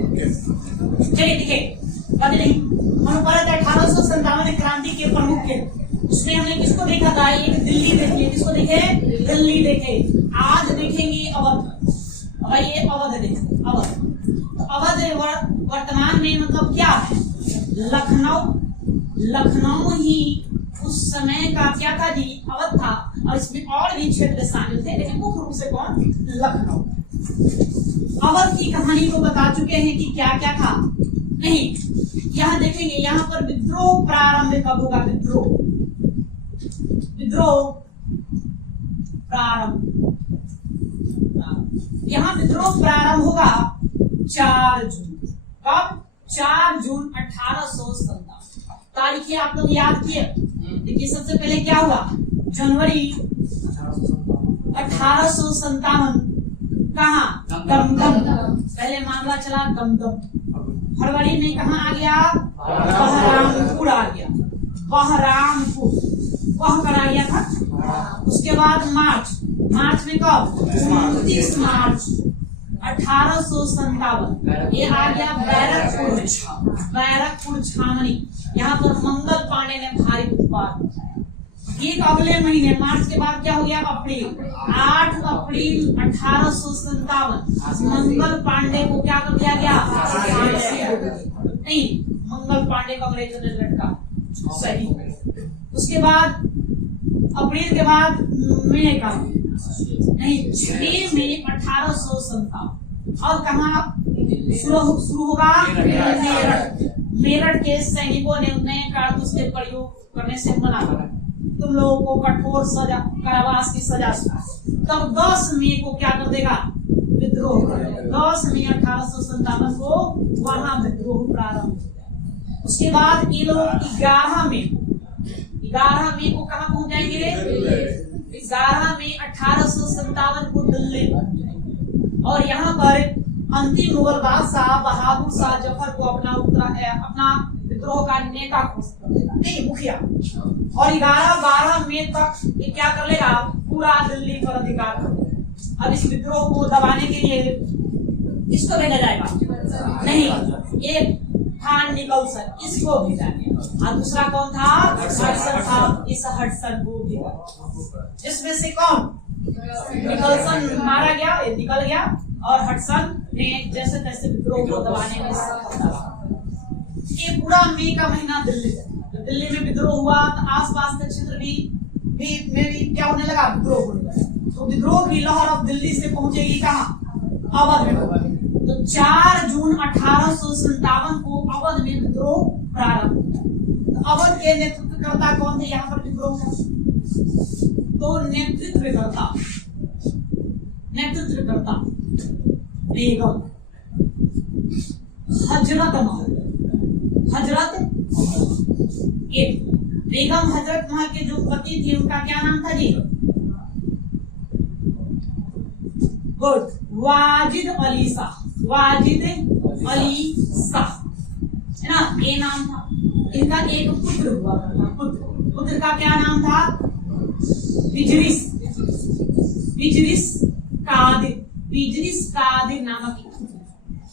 चलिए देखिए बात नहीं हम पढ़ा था 1857 क्रांति के प्रमुख के, उसमें हमने किसको देखा था, एक दिल्ली देखिए, किसको देखे, दिल्ली देखे। आज देखेंगे अवध। अब ये अवध देखें, अवध। अवध वर्तमान में मतलब क्या है, लखनऊ। लखनऊ ही उस समय का क्या था जी, अवध था। और इसमें और भी क्षेत्र शामिल थे, लेकिन मुख्य रूप से कौन, लखनऊ। अवध की कहानी को बता चुके हैं कि क्या क्या था। नहीं, यहाँ देखेंगे, यहाँ पर विद्रोह प्रारंभ कब होगा, विद्रोह प्रारंभ, यहाँ विद्रोह प्रारंभ होगा 4 जून। कब, 4 जून 1857। तारीखें आप लोग याद किए। देखिए सबसे पहले क्या हुआ, जनवरी 1857, कहाँ, दमदम। पहले मामला चला दमदम। फरवरी में कहाँ आ गया, बहरामपुर आ गया, बहरामपुर वह करा गया था। उसके बाद मार्च में कब, 29 मार्च 1857 ये आ गया बैरकपुर छावनी। यहाँ पर मंगल पांडे ने भारी उत्पाद मचाया। एक अगले महीने मार्च के बाद क्या हो गया, अप्रैल, 8 अप्रैल 1857 मंगल पांडे को क्या कर दिया गया, नहीं, मंगल पांडे को अंग्रेजों ने लटका, सही। उसके बाद अप्रैल के बाद मई का नहीं, 6 मई 1857 और कहाँ शुरू होगा, मेरठ के सैनिकों ने नए कारतूस के प्रयोग करने से मना करा, तुम लोगों को कठोर सजा, कारावास की सजा। तब 10 मई को क्या कर देगा, विद्रोह कर देगा। 10 मई 1857 को वहां विद्रोह प्रारंभ हो जाएगा। उसके बाद ये लोग 11 मई को कहाँ पहुंच जाएंगे, 11 मई 1857 को दिल्ली पहुंच जाएंगे। और यहाँ पर अंतिम मुगल बादशाह बहादुर शाह जफर को अपना विद्रोह का नेता घोषित कर देगा, नहीं मुखिया। और 11-12 मई तक ये क्या कर लेगा, पूरा दिल्ली पर अधिकार कर लेगा। अब इस विद्रोह को दबाने के लिए किसको भेजा जाएगा, नहीं, एक खान निकलसन, इसको भेजा गया। और दूसरा कौन था, हडसन था। इस हडसन को भेजा, जिसमें से कौन, निकलसन मारा गया, ये निकल गया, और हडसन ने जैसे तैसे विद्रोह को दबाने में सफलता। ये पूरा मई का महीना दिल्ली में विद्रोह हुआ, तो आसपास के क्षेत्र में भी क्या होने लगा, विद्रोह होने लगा। तो विद्रोह की लहर अब दिल्ली से पहुंचेगी कहाँ, अवध में। तो 4 जून 1857 को अवध में विद्रोह प्रारंभ हुआ। तो अवध के नेतृत्वकर्ता कौन थे यहाँ पर विद्रोह का, तो नेतृत्वकर्ता बेगम हजरत महल, बेगम हजरत महल के जो पति थे उनका क्या नाम था जी, गुड, वाजिद अली शाह है ना, ये नाम था। इनका एक पुत्र हुआ था, पुत्र का क्या नाम था, बिजरिस कादिर नामक।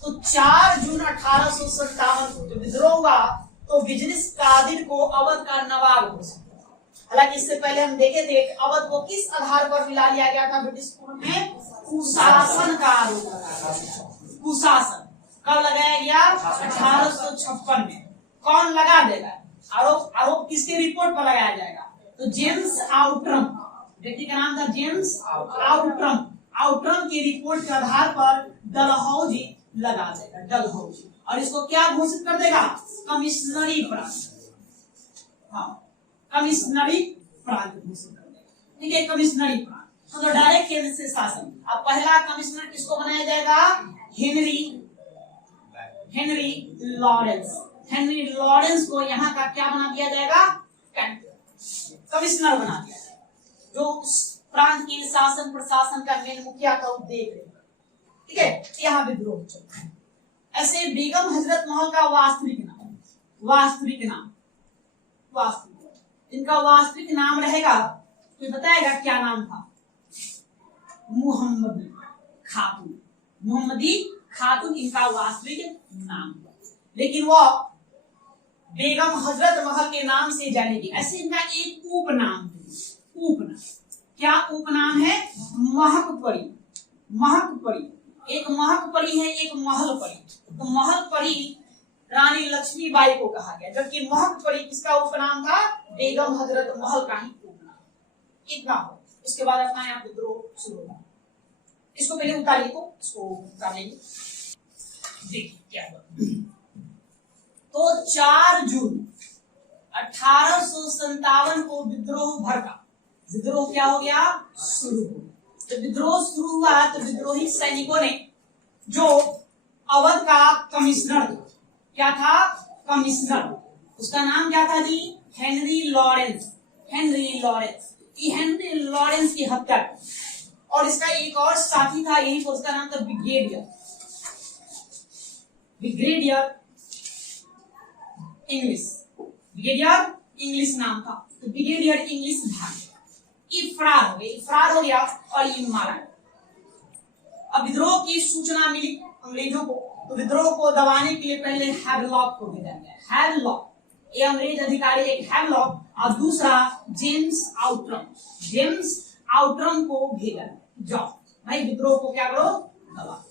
तो 4 जून 1857 को जो विद्रोह हुआ, तो बिजरिस कादिर को अवध का नवाब घोषित किया। हालांकि इससे पहले हम देखे थे कि अवध को किस आधार पर मिला लिया गया था, ब्रिटिश कोर्ट में कुशासन का आरोप लगाया गया। कुशासन कब लगाया गया, 1856 में। कौन लगा देगा आरोप किसके रिपोर्ट पर लगाया जाएगा, तो जेम्स आउट्रम, व्यक्ति का नाम था जेम्स आउट्रम की रिपोर्ट के आधार पर डलहौजी लगा देगा, डलहौजी। और इसको क्या घोषित कर देगा, कमिश्नरी प्रांत, कमिश्नरी प्रांत घोषित कर देगा, ठीक है, कमिश्नरी प्रांत। तो डायरेक्ट केंद्र से शासन। अब पहला कमिश्नर किसको बनाया जाएगा, हेनरी लॉरेंस को यहाँ का क्या बना दिया जाएगा, कमिश्नर बना दिया जाएगा, जो प्रांत के शासन प्रशासन का मेन मुखिया का उद्देश्य है, ठीक है। यहाँ विद्रोह चलता है। ऐसे बेगम हजरत महल का वास्तविक नाम इनका वास्तविक नाम रहेगा, तो बताएगा क्या नाम था, मुहम्मदी खातून इनका वास्तविक नाम, लेकिन वो बेगम हजरत महल के नाम से जानेगी। ऐसे इनका एक उपनाम है। उपनाम क्या उपनाम है? महकपरी। महकपरी, एक महकपरी है, एक महल परी। तो महल परी रानी लक्ष्मीबाई को कहा गया, जबकि महकपरी किसका उपनाम था? बेगम हजरत महल का ही उपनाम। इतना हो, इसके बाद अपना यहाँ विद्रोह शुरू हुआ। इसको पहले उतारिए, तो इसको उतार लेंगे। देखिए क्या हुआ। तो 4 जून 1857 को विद्रोह भड़का। विद्रोह क्या हो गया? शुरू हो। जब विद्रोह शुरू हुआ तो विद्रोही सैनिकों ने, जो अवध का कमिश्नर था, क्या था? कमिश्नर, उसका नाम क्या था जी? Henry Lawrence. Henry Lawrence, Henry Lawrence की हत्या की। और इसका एक और साथी था यही, उसका नाम था brigadier. Brigadier English. Brigadier English नाम था। तो ब्रिगेडियर इंग्लिश भाग ये फरार हो गया और ये मारा। अब विद्रोह की सूचना मिली अंग्रेजों को, तो विद्रोह को दबाने के लिए पहले हैवलॉक को भेजा गया। हैवलॉक, ये अंग्रेज अधिकारी, एक हैवलॉक और दूसरा जेम्स आउटरम। जेम्स आउटरम को भेजा, जाओ भाई विद्रोह को क्या करो? दबा।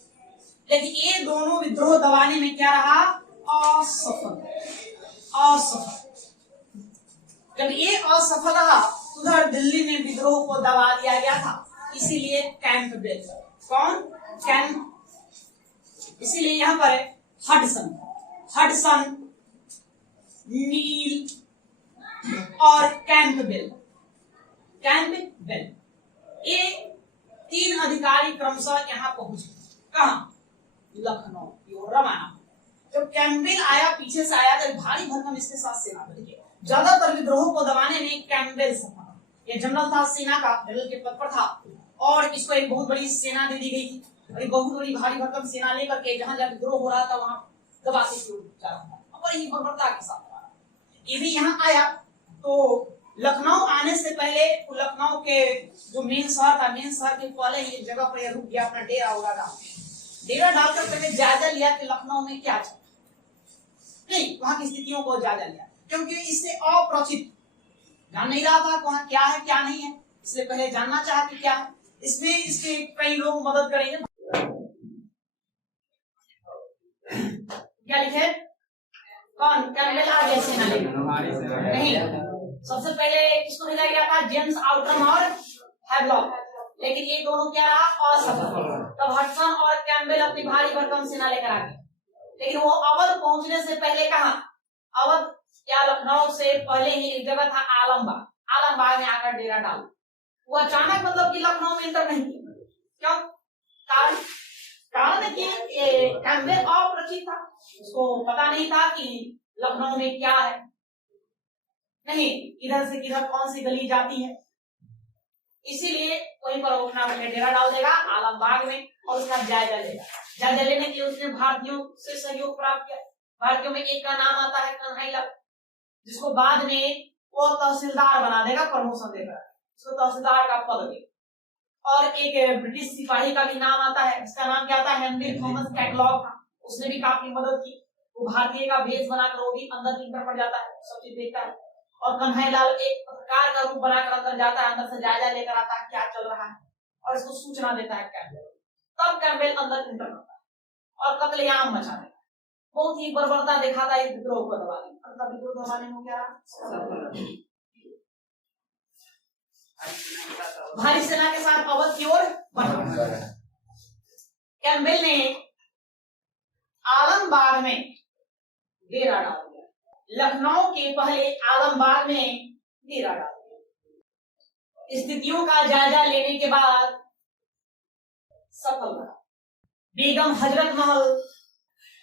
लेकिन ये दोनों विद्रोह दबाने में क्या रहा? असफल। जब ये असफल रहा, उधर दिल्ली में विद्रोह को दबा दिया गया था। इसीलिए कैंपबेल, कौन? कैंप। इसीलिए यहाँ पर हडसन, नील और कैंपबेल, ये 3 अधिकारी क्रमशः यहाँ पहुंचे। कहा? लखनऊ की ओर रवाना। जब कैंपबेल आया, पीछे से आया, तो भारी भरकम इसके साथ सेना बढ़ी। ज्यादातर विद्रोह को दबाने में कैंपबेल सफल। ये जनरल था, सेना का जनरल के पद पर था, और इसको एक बहुत बड़ी सेना दे दी गई थी। और एक बहुत बड़ी भारी भरकम सेना लेकर के जहां जहां विद्रोह हो रहा था वहां दबाने की जा रहा था, और ही बर्बरता के साथ रहा। ये भी यहाँ आया। तो लखनऊ आने से पहले लखनऊ के जो मेन शहर था, मेन शहर के पहले ही एक जगह पर रुक गया, अपना डेरा होगा था। डेरा डालकर पहले जायजा लिया कि लखनऊ में क्या चल, नहीं वहां की स्थितियों को जायजा लिया, क्योंकि इससे अपरिचित, जान नहीं रहा था वहां क्या है क्या नहीं है, इसलिए पहले जानना चाहा कि क्या है। इसमें इसके कई लोग मदद करेंगे। क्या लिखे? कौन? कैंपबेल आ गया सेना लेकर? नहीं, सबसे पहले किसको भेजा गया था? जेम्स आउटरम और हैवलॉक। लेकिन ये दोनों क्या रहा? असफल। तब हडसन और कैंपबेल अपनी भारी भरकम सेना लेकर आ गए। लेकिन वो अवध पहुंचने से पहले कहा? अवध या लखनऊ से पहले ही एक जगह था आलमबाग। आलमबाग में आकर डेरा डाला। वो अचानक मतलब कि लखनऊ में एंटर नहीं किया। क्यों? कारण है कि कैंपबेल अपरिचित था, उसको पता नहीं था कि लखनऊ में क्या है, नहीं इधर से किधर कौन सी गली जाती है। इसीलिए वहीं पर अपना डेरा डाल देगा आलमबाग में, और उसका जायजा लेगा। जायजा लेने के लिए उसने भारतीयों से सहयोग प्राप्त किया। भारतीयों में एक का नाम आता है कन्हैया, जिसको बाद में वो तहसीलदार बना देगा, प्रमोशन देगा, उसको तहसीलदार का पद देगा। और एक ब्रिटिश सिपाही का भी नाम आता है, जिसका नाम क्या आता है? हेनरी थॉमस कैटलॉग था। उसने भी काफी मदद की। वो भारतीय का भेष बनाकर वो भी अंदर इंटर पड़ जाता है, सब चीज देखता है। और कन्हैयालाल एक पत्रकार का रूप बनाकर अंदर जाता है, अंदर से जायजा लेकर आता है क्या चल रहा है, और इसको सूचना देता है कैंपबेल। तब कैंपबेल अंदर इंटर करता है और कत्लेआम मचा देता है। बहुत ही बर्बरता दिखाता है विद्रोह को दबाने में। तब विद्रोह दबाने में क्या रहा? भारी सेना के साथ अवध की ओर बढ़ा। कैंपबेल ने आलमबाग में डेरा डाल दिया। लखनऊ के पहले आलमबाग में डेरा डाल दिया। स्थितियों का जायजा लेने के बाद सफल रहा। बेगम हजरत महल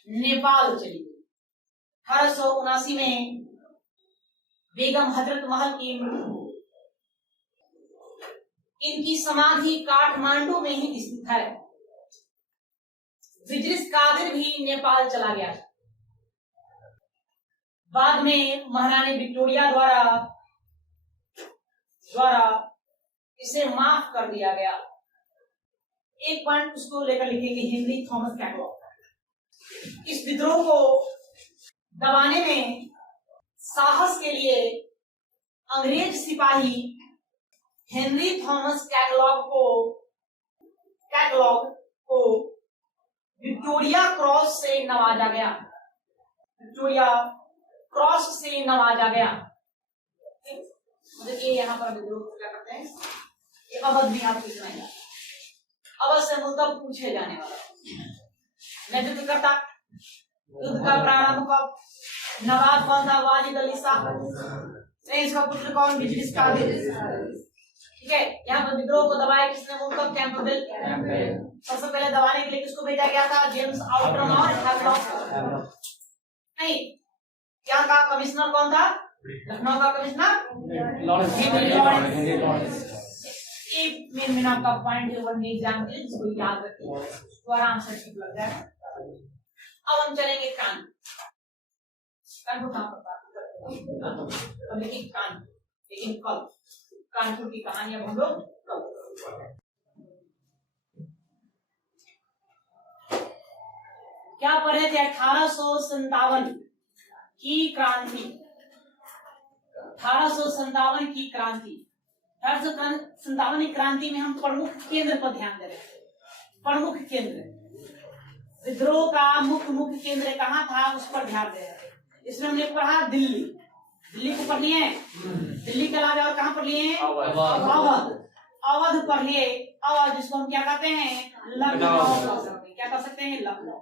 नेपाल चली गई। 1879 में बेगम हजरत महल की मृत्यु। इनकी समाधि काठमांडू में ही स्थित है। विजलिस कादिर भी नेपाल चला गया। बाद में महारानी विक्टोरिया द्वारा इसे माफ कर दिया गया। एक पॉइंट उसको लेकर लिखेंगे, हेनरी थॉमस कैटलॉग। इस विद्रोह को दबाने में साहस के लिए अंग्रेज सिपाही हेनरी थॉमस कैटलॉग को विक्टोरिया क्रॉस से नवाजा गया। विक्टोरिया क्रॉस से नवाजा गया। देखिए यहाँ पर विद्रोह क्या करते हैं, ये अवध भी आपको सुनाएगा। अवध से मुल्तब पूछे जाने वाला नेतृत्व करता। युद्ध का प्रारंभ कब? नवाब कौन था? वाजिद अली शाह। इसका पुत्र कौन? बिजलिस कादिर। ठीक है, यहाँ पर विद्रोह को दबाया किसने? मुल्तब कैंपबेल। सबसे पहले दबाने के लिए किसको भेजा गया था? जेम्स आउटरम और हैवलॉक। नहीं, यहाँ का कमिश्नर कौन था? लखनऊ का कमिश्नर लॉरेंस। एक मेन आपका पॉइंट वन एग्जाम के जिसको याद रखिए तो आराम से ठीक लग जाए। अब हम चलेंगे कानपुर को कहाँ पता, लेकिन कल कानपुर की कहानी अब हम लोग क्या पढ़े थे? 1857 की क्रांति। 1857 की क्रांति। 1857 की क्रांति में हम प्रमुख केंद्र पर ध्यान दे रहे थे। प्रमुख केंद्र, विद्रोह का मुख्य केंद्र कहाँ था उस पर ध्यान दे रहे थे। इसमें हमने पढ़ा दिल्ली। दिल्ली को पढ़ लिए, दिल्ली के अलावा और कहाँ पढ़ लिए? अवध। अवध पढ़ लिए। अवध जिसको हम क्या कहते हैं? लखनऊ। क्या कर सकते हैं? लखनऊ।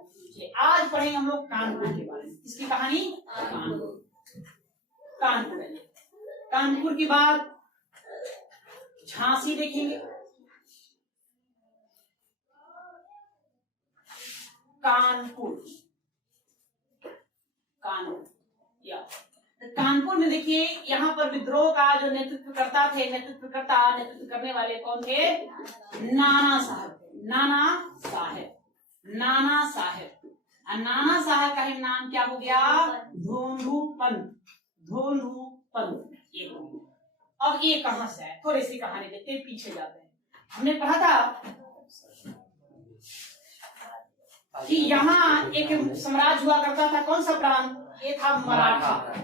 आज पढ़ेंगे हम लोग कानपुर के बारे में। इसकी कहानी कानपुर। कानपुर की बात झांसी देखेंगे। कानपुर कानपुर में देखिए, यहाँ पर विद्रोह का जो नेतृत्व करने वाले कौन थे? नाना साहेब। नाना साहब का नाम क्या हो गया? धोंडू पंत। ये हो गया। अब ये कहां से है? थोड़ी सी कहानी देखते हैं, पीछे जाते हैं। हमने पढ़ा था कि यहाँ एक साम्राज्य हुआ करता था। कौन सा प्रांत? ये था मराठा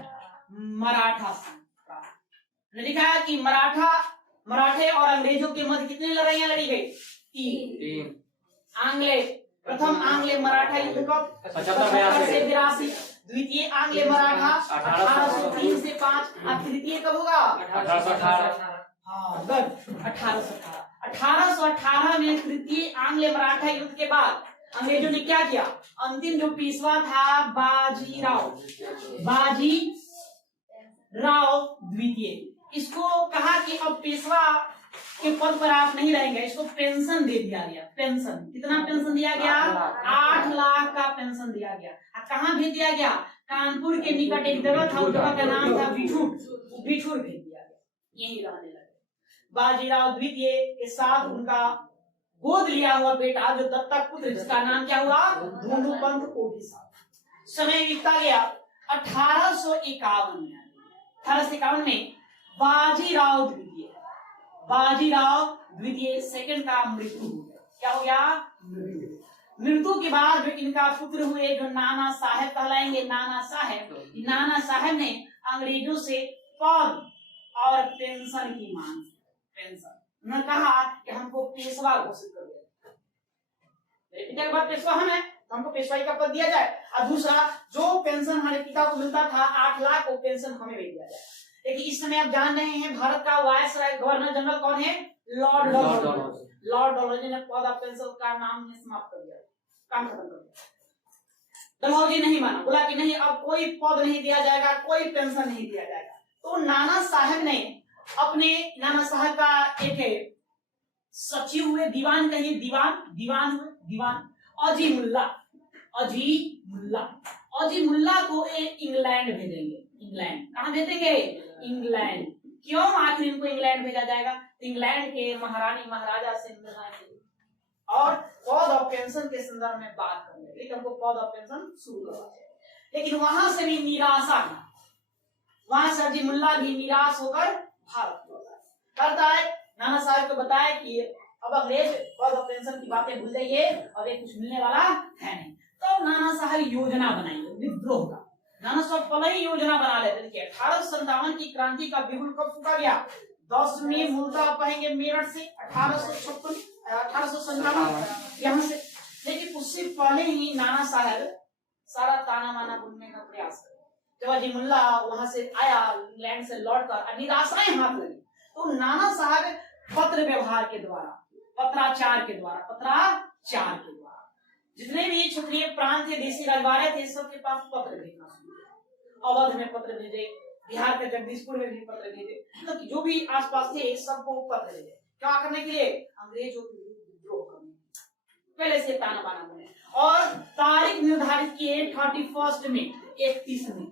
ने लिखा कि मराठे और अंग्रेजों के मध्य कितनी लड़ाइयां लड़ी गई? 3। प्रथम आंग्ले मराठा युद्ध कब? 75 से 82। द्वितीय आंग्ले मराठा 1803 से 5। और तृतीय कब होगा? 1818। हाँ, 1818 में तृतीय आंग्ले मराठा युद्ध के बाद अंग्रेजों ने क्या किया? अंतिम जो पेशवा था बाजीराव द्वितीय, इसको कहा कि अब पेशवा के पद पर आप नहीं रहेंगे, इसको पेंशन दे दिया गया। पेंशन कितना पेंशन दिया गया? 8 लाख का पेंशन दिया गया। कहाँ भेज दिया गया? कानपुर के निकट एक जगह था, उस जगह का नाम था बिठूर भेज दिया गया। यही रहने लगे। बाजीराव द्वितीय के साथ उनका गोद लिया हुआ बेटा जो दत्तक पुत्र, जिसका नाम क्या हुआ? धोंडू पंत, को भी साथ। समय बीतता गया। 1851 में बाजीराव द्वितीय सेकंड का मृत्यु हो गया। क्या हो गया? मृत्यु के बाद जो इनका पुत्र हुए, जो नाना साहेब कहलाएंगे, नाना साहेब ने अंग्रेजों से पद और पेंशन की मांग। उन्होंने कहा कि हमको पेशवा घोषित कर दिया। मेरे पिता के बाद पेशवा हम है, तो हमको पेशवाई का पद दिया जाए। और दूसरा, जो पेंशन हमारे पिता को मिलता था 8 लाख, वो पेंशन हमें भी दिया जाए। लेकिन इस समय आप जान रहे हैं भारत का वायसराय गवर्नर जनरल कौन है? लॉर्ड डलहौजी ने पद और पेंशन का नाम समाप्त कर दिया, काम खत्म कर दिया। डलहौजी नहीं माना, बोला कि नहीं, अब कोई पद नहीं दिया जाएगा, कोई पेंशन नहीं दिया जाएगा। तो नाना साहब का एक सचिव हुए, दीवान कहिए, दीवान अजी मुल्ला को इंग्लैंड भेजेंगे। इंग्लैंड कहाँ भेजेंगे? इंग्लैंड। क्यों आखिर इनको इंग्लैंड भेजा जाएगा? इंग्लैंड के महारानी महाराजा से मिलने और पद और पेंशन के संदर्भ में बात करेंगे। लेकिन हमको पद और पेंशन शुरू करवा, लेकिन वहां से भी निराशा, वहां से अजी मुल्ला भी निराश होकर भारत करता है। नाना साहब को बताया कि अब अंग्रेज पद और पेंशन की बातें भूल जाइए, अब ये कुछ मिलने वाला है नहीं। तो नाना साहब योजना बनाई विद्रोह का। नाना साहब पहले ही योजना बना लेते। देखिए 1857 की क्रांति का बिगुल कब फूका गया? 10 में मुल्ता पढ़ेंगे मेरठ से 1857 यहाँ से। लेकिन उससे पहले ही नाना साहब सारा ताना माना बुनने का प्रयास करे। जब अजीमुल्ला वहां से आया इंग्लैंड से लौटकर, निराशाएं हाथ लगी, तो नाना साहब पत्र व्यवहार के द्वारा, पत्राचार के द्वारा जितने भी क्षेत्रीय प्रांत थे, देशी रजवाड़े थे, सबके पास पत्र भेजना शुरू किया। अवध में पत्र भेजे, बिहार के जगदीशपुर में भी पत्र भेजे, मतलब जो भी आसपास थे सबको पत्र भेजे। क्या करने के लिए? अंग्रेजों के विरुद्ध विद्रोह करने। पहले से ताना बाना बने और तारीख निर्धारित किए 31 मई, 31 मई।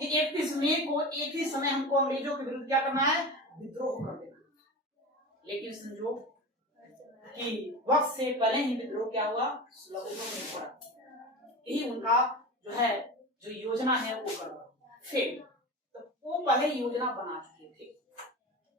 31 मई को एक ही समय हमको अंग्रेजों के विरुद्ध क्या करना है? विद्रोह कर देना। लेकिन संजोग कि वक्त से पहले ही विद्रोह क्या हुआ? यही उनका जो योजना है वो कर फेल। तो वो पहले योजना बना चुके थे।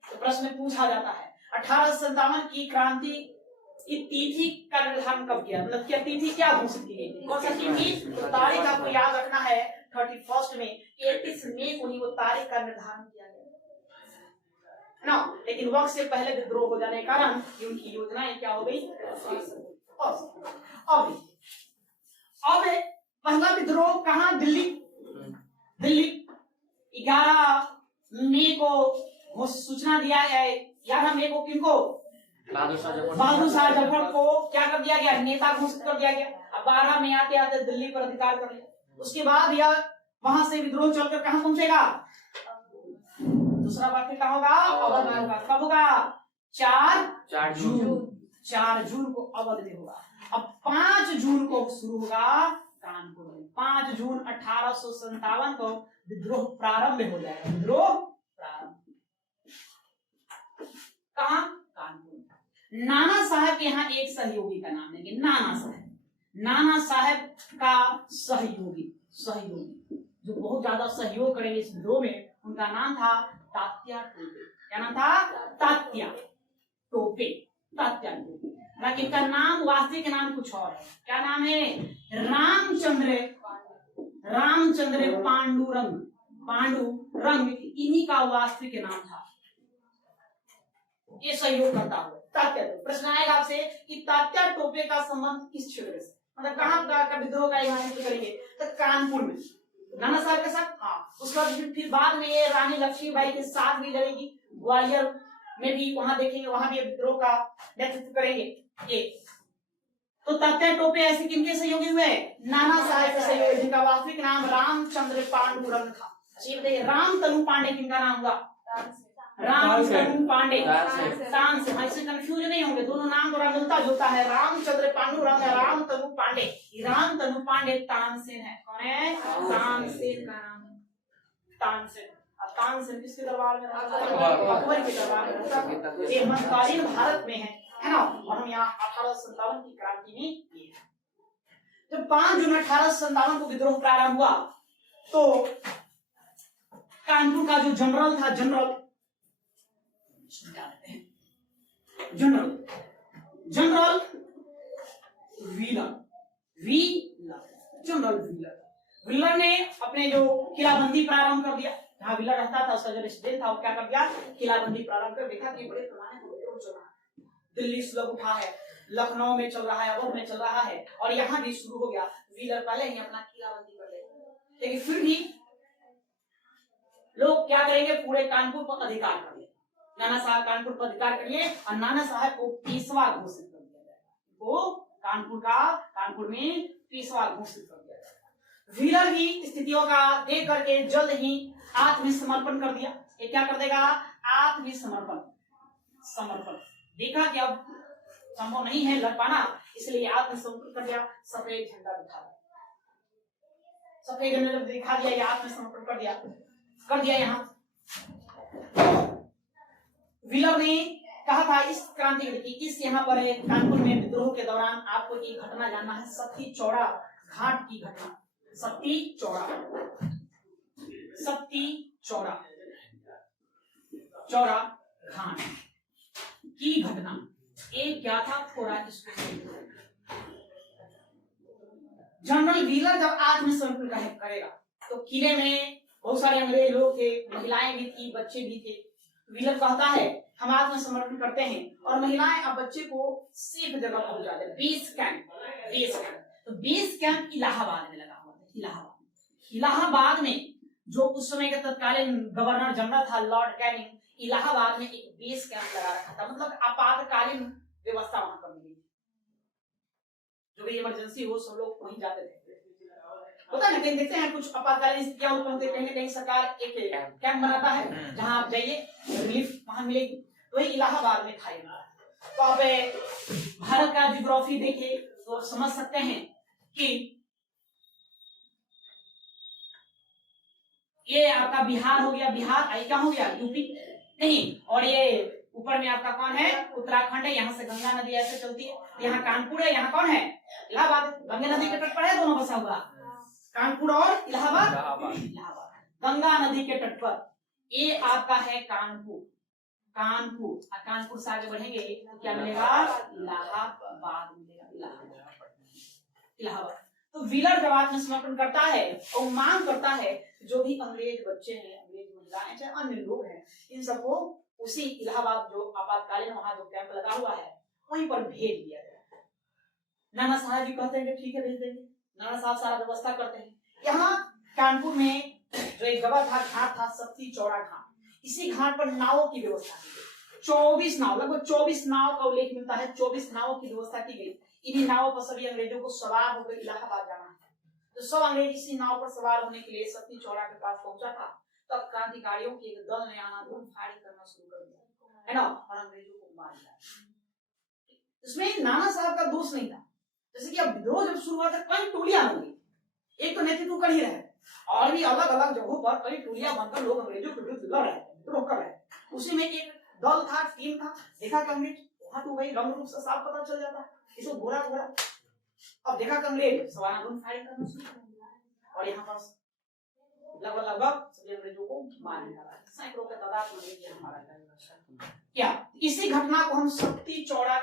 तो प्रश्न पूछा जाता है 1857 की क्रांति की तिथि का निर्धारण कब किया? मतलब क्या तिथि क्या घोषित की गई? कौन सा तिथि? तो तारीख आपको याद रखना है 31 में, 31 मई को ही वो तारीख का निर्धारण किया गया ना। लेकिन वक्त से पहले विद्रोह हो जाने के कारण उनकी योजनाएं क्या हो गई? अब पहला विद्रोह कहाँ? दिल्ली। 11 मई को सूचना दिया है। 11 मई को किनको? बहादुर शाह जफर को क्या कर दिया गया? नेता घोषित कर दिया गया। अब 12 में आते आते दिल्ली पर अधिकार कर लिया। उसके बाद यह वहां से विद्रोह चलकर कहाँ पहुंचेगा? दूसरा वाक्य कहाँ होगा? अवध में होगा। कब होगा? 4 जून को अवध में होगा। अब 5 जून को शुरू होगा कानपुर में। 5 जून 1857 को विद्रोह प्रारंभ हो जाएगा। विद्रोह प्रारंभ कहाँ? कानपुर में। नाना साहब के यहाँ एक सहयोगी का नाम है नाना साहब का सहयोगी जो बहुत ज्यादा सहयोग करेंगे इस विद्रोह में, उनका नाम था तात्या टोपे। क्या नाम था? तात्या टोपे। हालांकि इनका नाम, वास्तविक नाम कुछ और है। क्या नाम है? रामचंद्र पांडुरंग इन्हीं का वास्तविक नाम था। ये सहयोग करता हुआ तात्या टोपे। प्रश्न आएगा आपसे कि तात्या टोपे का संबंध किस क्षेत्र से, मतलब कहाँ का विद्रोह का यहाँ से करेंगे? तो कानपुर में नाना साहब के साथ। हाँ, उसके बाद फिर बाद में ये रानी लक्ष्मीबाई के साथ भी लड़ेगी। ग्वालियर में भी वहां देखेंगे, वहां भी विद्रोह का नेतृत्व करेंगे। तो तात्या टोपे ऐसे किनके सहयोगी हुए? नाना साहब के सहयोगी, जिनका वास्तविक नाम रामचंद्र पांडुरंग था। राम तनु पांडे किनका नाम हुआ? राम तनु पांडे। तान से ऐसे कंफ्यूज नहीं होंगे, दोनों नाम थोड़ा मिलता जुलता है। रामचंद्र पांडुरंग, राम तनु पांडे। राम तनु पांडे तानसेन है। कौन है? तानसेन का नाम है तानसेन। तानसेन किसके दरबार में? अकबर के दरबार में। ये मध्यकालीन भारत में है ना। और हम यहाँ 1857 की क्रांति में ये है। जब 5 जून 1857 को विद्रोह प्रारंभ हुआ तो कानपुर का जो जनरल था, जनरल व्हीलर ने अपने जो किलाबंदी प्रारंभ कर दिया। जहाँ व्हीलर रहता था उसका जो रेसिडेंट था वो क्या कर दिया? किलाबंदी प्रारंभ कर देखा कि बड़े पैमाने पर विद्रोह चल रहा है। दिल्ली से लोग उठा है, लखनऊ में चल रहा है, अवध में चल रहा है, और यहाँ भी शुरू हो गया। व्हीलर पहले ही अपना किलाबंदी कर लेगा, लेकिन फिर भी लोग क्या करेंगे? पूरे कानपुर पर अधिकार कर लिया। नाना साहब कानपुर पर अधिकार करिए और नाना साहब को पेशवा घोषित कर दिया जाएगा। वो कानपुर में पेशवा घोषित कर दिया जाएगा। व्हीलर की स्थितियों का देख करके जल्द ही आत्मसमर्पण कर दिया। ये क्या कर देगा? आत्मसमर्पण। देखा कि अब संभव नहीं है लड़ पाना, इसलिए आत्मसमर्पण कर दिया। सफेद झंडा दिखा दिया, सफेद झंडा दिखा दिया, आत्मसमर्पण कर दिया। यहाँ व्हीलर ने कहा था इस क्रांति की, इस यहाँ पर कानपुर में विद्रोह के दौरान आपको एक घटना जानना है, सती चौड़ा घाट की घटना। सती चौड़ा घाट की घटना। एक क्या था? थोड़ा इसको जनरल व्हीलर जब आत्मसमर्पण करेगा तो किले में बहुत सारे अंग्रेज लोग थे, महिलाएं भी थी, बच्चे भी थे। व्हीलर कहता है हम आत्मसमर्पण करते हैं और महिलाएं अब बच्चे को सेफ जगह पहुंचा दे। बेस कैंप तो बेस कैंप इलाहाबाद में लगा हुआ था। इलाहाबाद में जो उस समय का तत्कालीन गवर्नर जनरल था लॉर्ड कैनिंग, इलाहाबाद में एक बेस कैंप लगा रखा था। मतलब आपातकालीन व्यवस्था वहां कर दी, जो भी इमरजेंसी हो सब लोग वहीं जाते थे। होता है ना, कहीं देखते हैं कुछ आपातकालीन स्थितियां उत्पन्न होती है, कहीं ना कहीं सरकार एक कैंप बनाता है जहां आप जाइए रिलीफ वहां मिलेगी। तो इलाहाबाद में था। तो आप भारत का जियोग्राफी देखिए तो समझ सकते हैं कि ये आपका बिहार हो गया, बिहार क्या हो गया, यूपी नहीं, और ये ऊपर में आपका कौन है, उत्तराखंड है। यहाँ से गंगा नदी ऐसे चलती है, यहाँ कानपुर है, यहाँ कौन है, इलाहाबाद। गंगा नदी के तट पर है, दोनों बसा हुआ, कानपुर और इलाहाबाद। गंगा नदी के तट पर ये आपका है कानपुर। कानपुर से आगे बढ़ेंगे तो क्या मिलेगा, इलाहाबाद मिलेगा, इलाहाबाद। तो व्हीलर जब आत्मसमर्पण करता है और मांग करता है जो भी अंग्रेज बच्चे हैं, अंग्रेज महिलाएं, चाहे अन्य लोग हैं, इन सबको उसी इलाहाबाद जो आपातकालीन वहां जो कैंप लगा हुआ है वहीं पर भेज दिया गया। नाना साहब जी कहते हैं ठीक है भेज देंगे। नाना साहब सारा व्यवस्था करते हैं। यहाँ कानपुर में जो एक घाट था, शक्ति चौड़ा घाट, इसी घाट पर नावों की व्यवस्था की गई। 24 नाव, लगभग 24 नाव का उल्लेख मिलता है। 24 नावों की व्यवस्था की गई। इन्हीं नावों पर सभी अंग्रेजों को सवार होकर इलाहाबाद जाना है। तो सब अंग्रेज इसी नाव पर सवार होने के लिए शक्ति चौड़ा के पास पहुंचा था। तब क्रांतिकारियों के एक दल ने आंदोलन फायरिंग करना शुरू कर दिया, है ना, और अंग्रेजों को मार दिया। इसमें नाना साहब का दोष नहीं था। जैसे कि अब विद्रोह जब शुरू हुआ था, कई टोलियां बनी, एक तो नेतृत्व कर ही रहे, और भी अलग अलग जगहों पर कई टोलियां बनकर लोग अंग्रेजों के विरुद्ध लड़ रहे थे, विद्रोह कर रहे थे। उसी में एक दल था, टीम था। देखा कि अंग्रेज वहां तो वही रंग रूप से साफ पता चल जाता है, इसको घोड़ा घोड़ा। अब देखा कि अंग्रेज सवार आंदोलन फायरिंग करना शुरू कर दिया और यहाँ पर लगभग सभी अंग्रेजों को मार डाला। सैकड़ों के तादाद में अंग्रेज मारा गया। क्या इसी घटना को हम शक्ति चौड़ा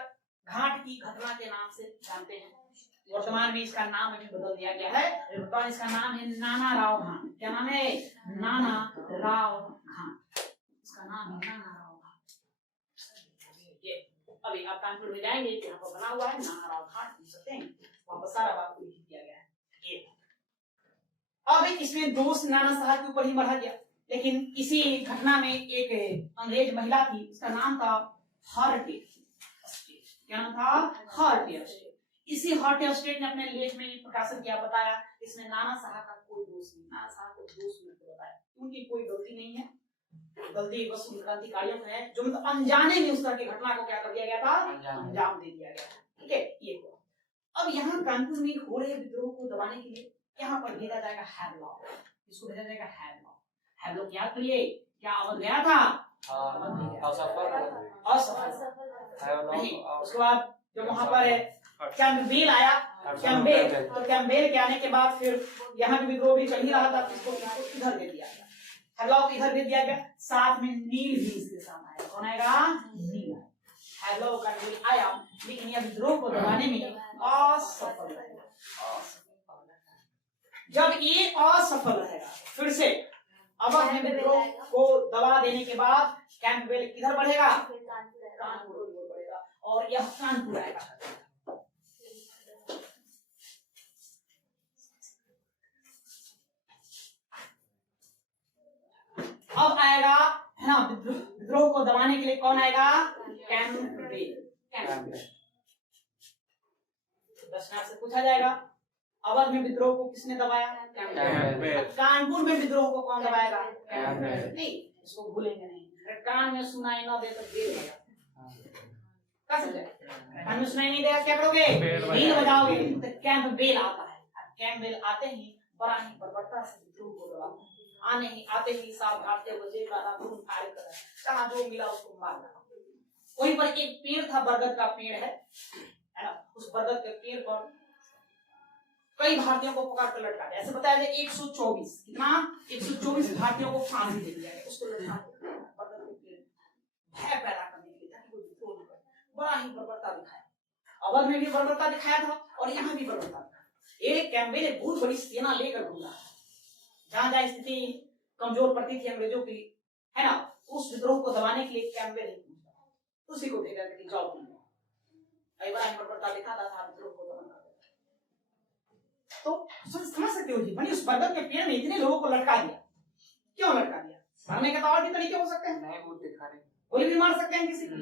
घाट की घटना के नाम से जानते हैं। वर्तमान में इसका नाम अभी बदल दिया गया है। वर्तमान इसका नाम है नाना राव घाट। क्या नाम है, नाना राव घाट। इसका नाम है नाना राव घाट। अभी आप कानपुर में जाएंगे, यहाँ पर बना हुआ है नाना राव घाट, देख सकते हैं, वहां पर सारा बात लिख दिया गया है। अब इसमें दोष नाना साहब के ऊपर ही मरा गया। लेकिन इसी घटना में एक अंग्रेज महिला थी, उसका नाम था हार्टे। क्या नाम था, हार्टे। इसी हार्टे स्टेट ने अपने लेख में प्रकाशन किया, बताया इसमें नाना साहब का कोई दोष नहीं, नाना साहब को दोष नहीं बताया, उनकी कोई गलती नहीं है। गलती बस उन क्रांतिकारियों को है जो मतलब अनजाने में उस तरह की घटना को क्या कर दिया गया था, अंजाम दे दिया गया। ठीक है, ये हुआ। अब यहाँ कानपुर में हो रहे विद्रोह को दबाने के लिए यहाँ पर भेजा जाएगा हैवलॉक। इसको भेजा जाएगा हैवलॉक। हैवलॉक याद करिए, क्या अवध गया था, असफल नहीं। उसके बाद जब वहां पर कैंपबेल आया, कैंपबेल के आने के बाद फिर यहाँ भी विद्रोह भी चल ही रहा था, इसको इधर दे दिया गया, हैवलॉक इधर दे दिया गया। साथ में नील भी इसके साथ आया। कौन आएगा, नील। हैवलॉक का नील आया, लेकिन यह विद्रोह को दबाने में असफल रहेगा। जब ये असफल रहेगा, फिर से अवध में विद्रोह को दबा देने के बाद कैंपबेल किधर बढ़ेगा, कानपुर की ओर बढ़ेगा, और यह कानपुर आएगा। अब आएगा, है ना, विद्रोह को दबाने के लिए कौन आएगा, कैंपबेल। प्रश्न से पूछा जाएगा, अवध में विद्रोह को किसने दबाया, कैंपबेल। कानपुर में विद्रोह को कौन दबाएगा, कैंपबेल। नहीं, इसको भूलेंगे नहीं। कान में सुनाई न दे तो दे देगा, कान में सुनाई नहीं देगा, क्या करोगे, बीन बजाओगे। तो कैंपबेल आता है। कैंपबेल आते ही बड़ा ही बर्बरता से विद्रोह को दबाता है। आते ही साहब आते बजे का आंदोलन फायर कर रहा है, कहाँ जो मिला उसको मार डाला। वहीं पर एक पेड़ था, बरगद का पेड़ है ना, उस बरगद के पेड़ पर कई भारतीयों को पकड़ कर लटका दिया। ऐसे बताया जाए 124 कितना 124 भारतीयों को फांसी दे दिया गया, उसको लटका दिया बरगद के पेड़, भय पैदा करने के लिए, ताकि कोई विद्रोह न करे। बड़ा ही बर्बरता दिखाया। अवध में भी बर्बरता दिखाया था और यहाँ भी बर्बरता दिखाया। एक कैम्पबेल एक बहुत बड़ी सेना लेकर घूम रहा है, जहां जहां स्थिति कमजोर पड़ती थी अंग्रेजों की, है ना, उस विद्रोह को दबाने के लिए कैम्पबेल उसी को भेजा कि जाओ तुम। इब्राहिम पर लिखा था विद्रोह को दबाना। तो समझ सकते हो जी, बनी उस बरगद के पेड़ में इतने लोगों को लटका दिया, क्यों लटका दिया? मरने के तो और भी तरीके हो सकते हैं, गोली भी मार सकते हैं किसी को,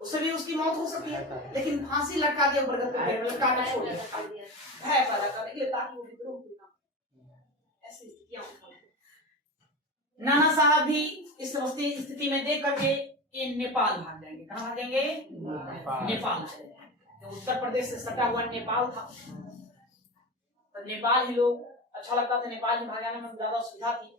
उससे भी उसकी मौत हो सकती है, लेकिन फांसी लटका दिया बरगद के पेड़ में, लटका कर छोड़ दिया भय पैदा करने के लिए, ताकि वो विद्रोह ना। ऐसी स्थितियां नाना साहब भी इस स्थिति में देख करके ये नेपाल भाग जाएंगे। कहां भागेंगे? नेपाल चले जाएंगे। तो उत्तर प्रदेश से सटा हुआ नेपाल था, तो नेपाल ही लोग अच्छा लगता था, नेपाल ही भाग जाने में ज्यादा सुविधा थी।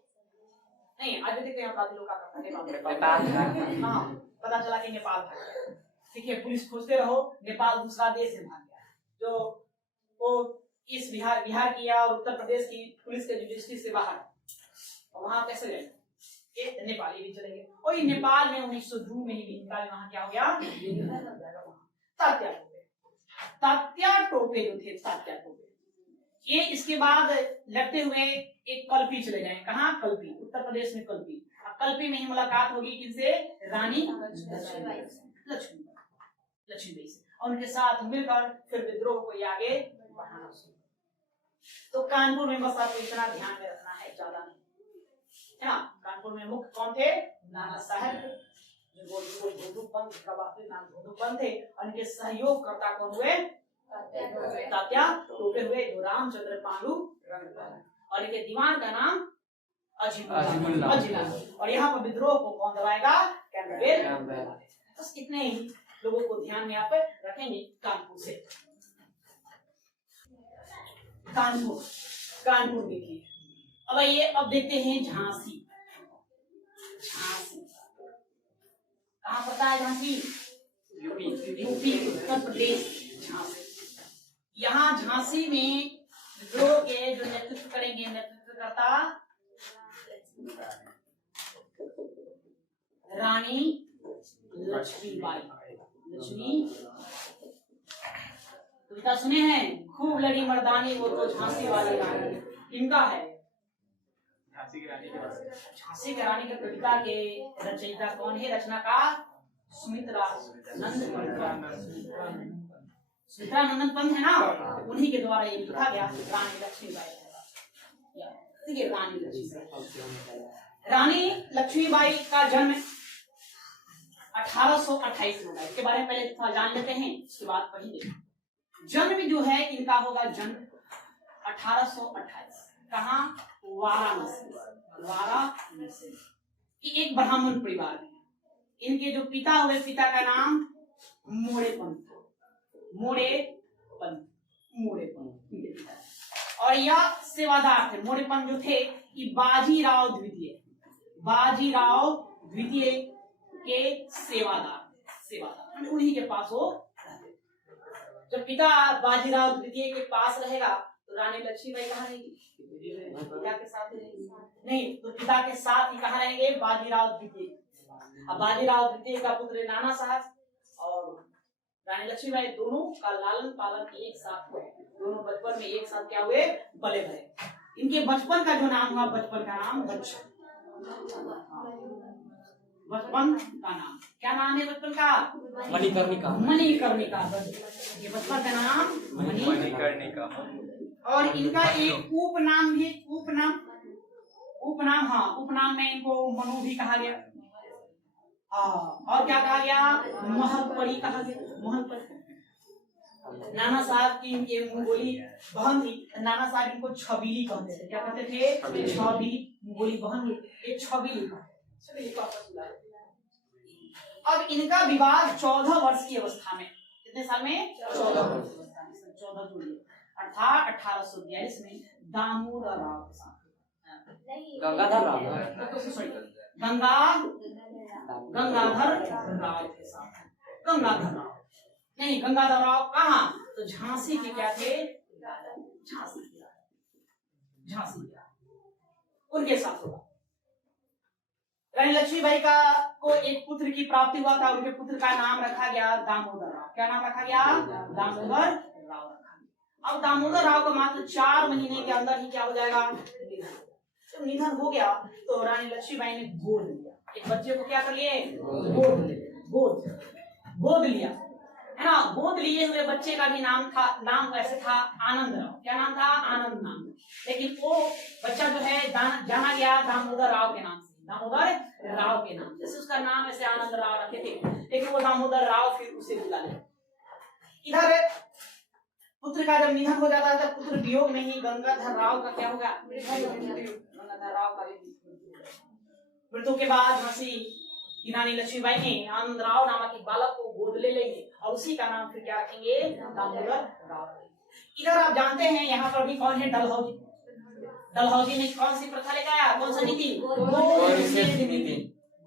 नहीं आज भी देखते हैं अपराधी लोग का करता है नेपाल। हाँ, पता चला कि नेपाल भाग गया, ठीक है, पुलिस खोजते रहो, नेपाल दूसरा देश में भाग गया। जो वो इस बिहार किया और उत्तर प्रदेश की पुलिस के जुडिशरी से बाहर, और वहां कैसे गए? ये नेपाली भी चले गए। और नेपाल में 1902 में ही वहां क्या हो गया? तात्या टोपे जो थे, तात्या टोपे, ये इसके बाद लगते हुए एक कल्पी चले गए। कहाँ? कल्पी, उत्तर प्रदेश में कल्पी। कल्पी में ही मुलाकात होगी किनसे? रानी लक्ष्मीबाई से, और उनके साथ मिलकर फिर विद्रोह को आगे बढ़ाना शुरू। तो कानपुर में बस आपको इतना ध्यान में रखना है, ज्यादा नहीं, है ना। कानपुर में मुख्य कौन थे? नाना साहब, जो धोधू पंथ का वास्तविक नाम धोधू पंथ थे। उनके सहयोगकर्ता कौन हुए? तात्या टोपे हुए, जो रामचंद्र पांडु रंगपाल, और इनके दीवान का नाम अजीमुल्लाह। और यहाँ पर विद्रोह को कौन दबाएगा? कैम्पबेल। बस इतने ही लोगों को ध्यान में आप रखेंगे। कानपुर से कानपुर देखिए। अब देखते हैं झांसी। कहाँ पता है झांसी? यूपी उत्तर प्रदेश, झांसी। यहाँ झांसी में विद्रोह के जो नेतृत्व करेंगे, नेतृत्वकर्ता रानी लक्ष्मीबाई। कविता सुने हैं? खूब लड़ी मर्दानी वो तो झांसी वाली रानी। इनका है झांसी की रानी के कविता के रचयिता कौन है? रचनाकार सुमित्रा नंदन पंत है ना, उन्हीं के द्वारा ये लिखा गया रानी लक्ष्मीबाई। रानी लक्ष्मीबाई का जन्म 1828 में हुआ। इसके बारे में पहले थोड़ा जान लेते हैं, उसके बाद पढ़ेंगे। जन्म जो है इनका होगा जन्म 1828। कहाँ? वाराणसी की एक ब्राह्मण परिवार में। इनके जो पिता हुए, पिता का नाम मोड़े पंत, और यह सेवादार थे। मोड़ेपन जो थे कि बाजीराव द्वितीय के सेवादार उन्हीं के पास हो। जब पिता बाजीराव द्वितीय के पास रहेगा तो रानी लक्ष्मीबाई कहाँ रहेगी? पिता के साथ रहेगी? नहीं, तो पिता के साथ ही कहाँ रहेंगे? बाजीराव द्वितीय। अब बाजीराव द्वितीय का पुत्र नाना साहब और रानी लक्ष्मीबाई दोनों का लालन पालन एक साथ हुए। दोनों बचपन में एक साथ क्या हुए? पले बढ़े। इनके बचपन का जो नाम हुआ, बचपन का नाम बचपन का नाम क्या नाम है? बचपन का मणिकर्णिका। ये बचपन का नाम मणिकर्णिका। और इनका एक उपनाम में इनको मनु भी कहा गया। और क्या कहा गया? महलपरी कहा गया। महलपरी। नाना साहब की इनके मंगोली बहन थी, नाना साहब इनको छबीली कहते थे। क्या कहते थे? छबीली। मंगोली बहन ये छबीली। अब इनका विवाह 14 वर्ष की अवस्था में, कितने साल में? 14 वर्ष की अवस्था में, 14 जोड़ी, अर्थात 1842 में दामोदर राव के साथ, गंगाधर राव के साथ। गंगाधर राव कहाँ? तो झांसी के क्या थे? झांसी उनके साथ होगा। रानी लक्ष्मीबाई को एक पुत्र की प्राप्ति हुआ था। उनके पुत्र का नाम रखा गया दामोदर राव। क्या नाम रखा गया? दामोदर राव रखा गया। अब दामोदर राव का मात्र 4 महीने के अंदर ही क्या हो जाएगा, जब निधन हो गया तो रानी लक्ष्मीबाई ने गोद लिया, एक बच्चे को क्या कर लिए, गोद लिया, है ना। गोद लिए हुए बच्चे का भी नाम वैसे था आनंद राव। क्या नाम था, आनंद नाम। लेकिन वो बच्चा जो है जाना गया दामोदर राव के नाम से, दामोदर राव के नाम, जैसे उसका नाम ऐसे आनंद राव रखे थे, लेकिन वो दामोदर राव फिर उसे बुला ले। इधर पुत्र का जब निधन हो जाता है तब पुत्र वियोग में ही गंगाधर राव का क्या होगा, गंगाधर राव का मृत्यु के बाद झांसी की रानी लक्ष्मीबाई ने आनंद राव नामक एक बालक को गोद ले लेंगे और उसी का नाम फिर क्या रखेंगे, दामोदर राव। इधर आप जानते हैं यहाँ पर भी कौन है, डलहौजी। डलहौजी ने कौन सी प्रथा लेकर आया, कौन सा नीति, गोद निषेध नीति,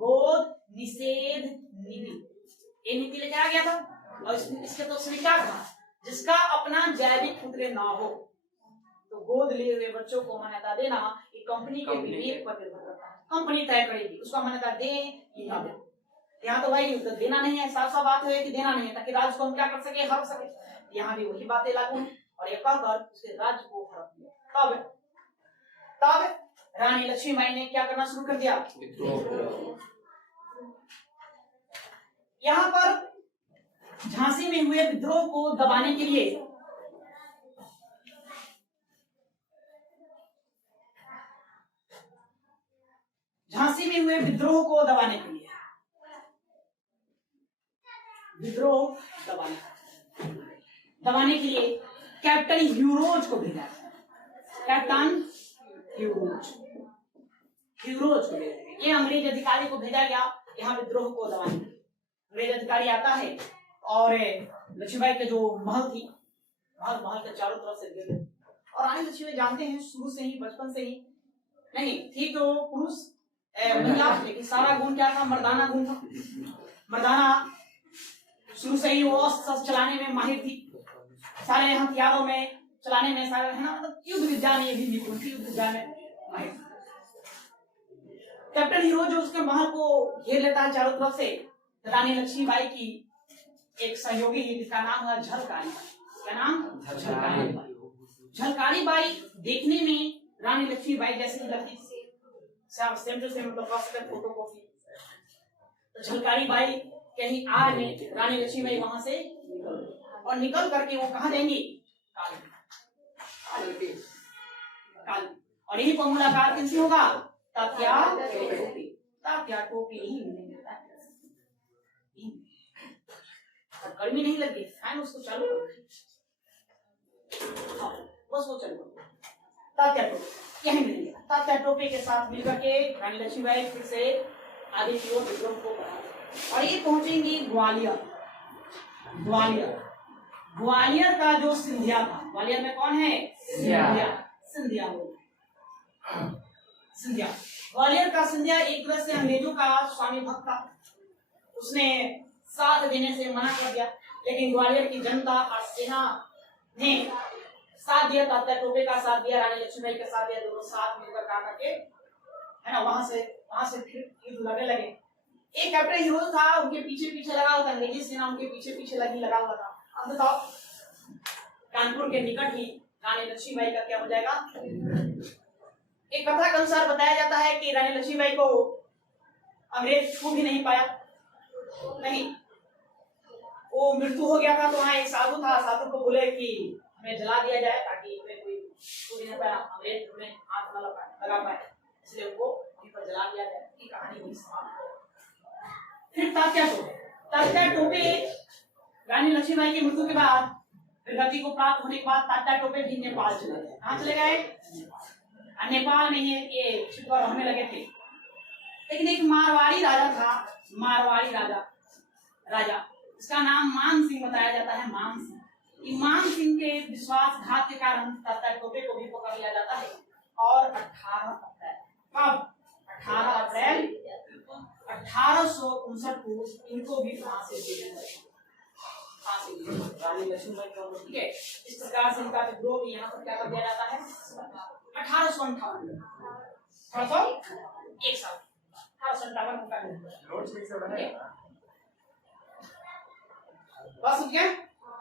गोद निषेध नीति, ये नीति लेकर आ गया था। और इसके तो उसने क्या कहा, जिसका अपना जैविक पुत्र ना हो तो गोद लिए हुए बच्चों को मान्यता देना एक कंपनी के विवेक पर निर्भर करता है। कंपनी तय करेगी उसका मान्यता दे कि ना दे। यहाँ तो भाई तो देना नहीं है, साफ साफ बात है कि देना नहीं है, ताकि राज्य को हम क्या कर सके, हर सके। यहाँ भी वही बातें लागू है और ये कहकर उसके राज्य को हड़प दिया। तब रानी लक्ष्मीबाई ने क्या करना शुरू कर दिया, यहाँ पर झांसी में हुए विद्रोह को दबाने के लिए विद्रोह दबाने के लिए कैप्टन ह्यूरोज को भेजा, कैप्टन ह्यूरोज को भेजा। ये अंग्रेज अधिकारी को भेजा गया यहाँ विद्रोह को दबाने। अंग्रेज अधिकारी आता है और लक्ष्मीबाई के जो महल थी, महल के चारों तरफ से घेर, और रानी लक्ष्मीबाई जानते हैं शुरू से ही, बचपन से ही नहीं थी तो पुरुष महिला, लेकिन सारा गुण क्या था, मर्दाना गुण था। मर्दाना शुरू से ही वो अस्त्र चलाने में माहिर थी, सारे हथियारों में चलाने में, सारे है ना, मतलब युद्ध विद्या में भी निपुण थी, युद्ध विद्या में माहिर। कैप्टन हीरो जो उसके महल को घेर लेता है चारों तरफ से, रानी लक्ष्मीबाई की एक सहयोगी है जिसका नाम है झलकारी। क्या नाम, झलकारी बाई। झलकारी बाई देखने में रानी लक्ष्मीबाई जैसी लगती थी, सेम टू सेम, मतलब फोटोकॉपी। तो झलकारी बाई कहीं आड़ में रानी लक्ष्मीबाई वहां से और निकल करके वो कहा देंगी, काली। और यही पर मुलाकात किससे होगा, तात्या टोपी ही मिलेंगे। गर्मी नहीं लगी, फैन उसको चालू करो, बस वो चालू करो। तात्या टोपी यही मिलेंगे। तात्या टोपी के साथ मिलकर के रानी लक्ष्मीबाई फिर से आगे की ओर विद्रोह को बढ़ा और ये पहुंचेंगी ग्वालियर। ग्वालियर का जो सिंधिया था, ग्वालियर में कौन है, सिंधिया। ग्वालियर का सिंधिया एक तरह से अंग्रेजों का स्वामी भक्त था। उसने साथ देने से मना कर दिया, लेकिन ग्वालियर की जनता और सेना ने साथ दिया, तात्या टोपे का साथ दिया, रानी लक्ष्मीबाई का साथ दिया, दोनों साथ मिलकर काम करके, है ना, वहां से फिर युद्ध लड़ने लगे। एक कैप्टन हीरो था, उनके पीछे लगा हुआ था, अंग्रेजी सेना उनके पीछे लगा हुआ था। अब बताओ, कानपुर के निकट ही रानी लक्ष्मीबाई का क्या हो जाएगा। एक कथा के अनुसार बताया जाता है कि रानी लक्ष्मीबाई को अंग्रेज छू भी नहीं पाया, नहीं, वो मृत्यु हो गया था। तो वहाँ एक साधु था, साधु को बोले कि हमें जला दिया जाए ताकि कोई छू नहीं पाया, अंग्रेज हमें हाथ न लगा पाए, इसलिए उनको वहीं पर जला दिया जाए। की कहानी वही समाप्त। फिर तात्या टोपे रानी लक्ष्मीबाई की मृत्यु के बाद गति को प्राप्त होने के बाद तात्या टोपे भी नेपाल चले गए। कहाँ चले गए, नेपाल में ये छिपकर रहने लगे थे। लेकिन एक मारवाड़ी राजा था, राजा इसका नाम मान सिंह बताया जाता है। मान सिंह के विश्वासघात के कारण तात्या टोपे को भी पकड़ लिया जाता है और 18 अप्रैल 1859 को इनको भी फांसी दी गई। रानी लक्ष्मीबाई को, ठीक है। इस प्रकार से इनका विद्रोह भी यहाँ पर क्या कर दिया जाता है 1858 एक साल 1858 बस, ठीक है।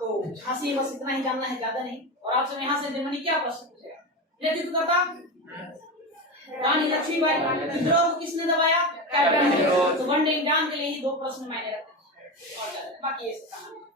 तो झांसी बस इतना ही जानना है, ज्यादा नहीं। और आपसे यहाँ से जर्मनी क्या प्रश्न पूछेगा? नेतृत्व करता रानी लक्ष्मीबाई। विद्रोह को किसने दबाया? कैप्टन। तो वन डे एग्जाम के लिए ही 2 प्रश्न मैंने रखे और बाकी ये सब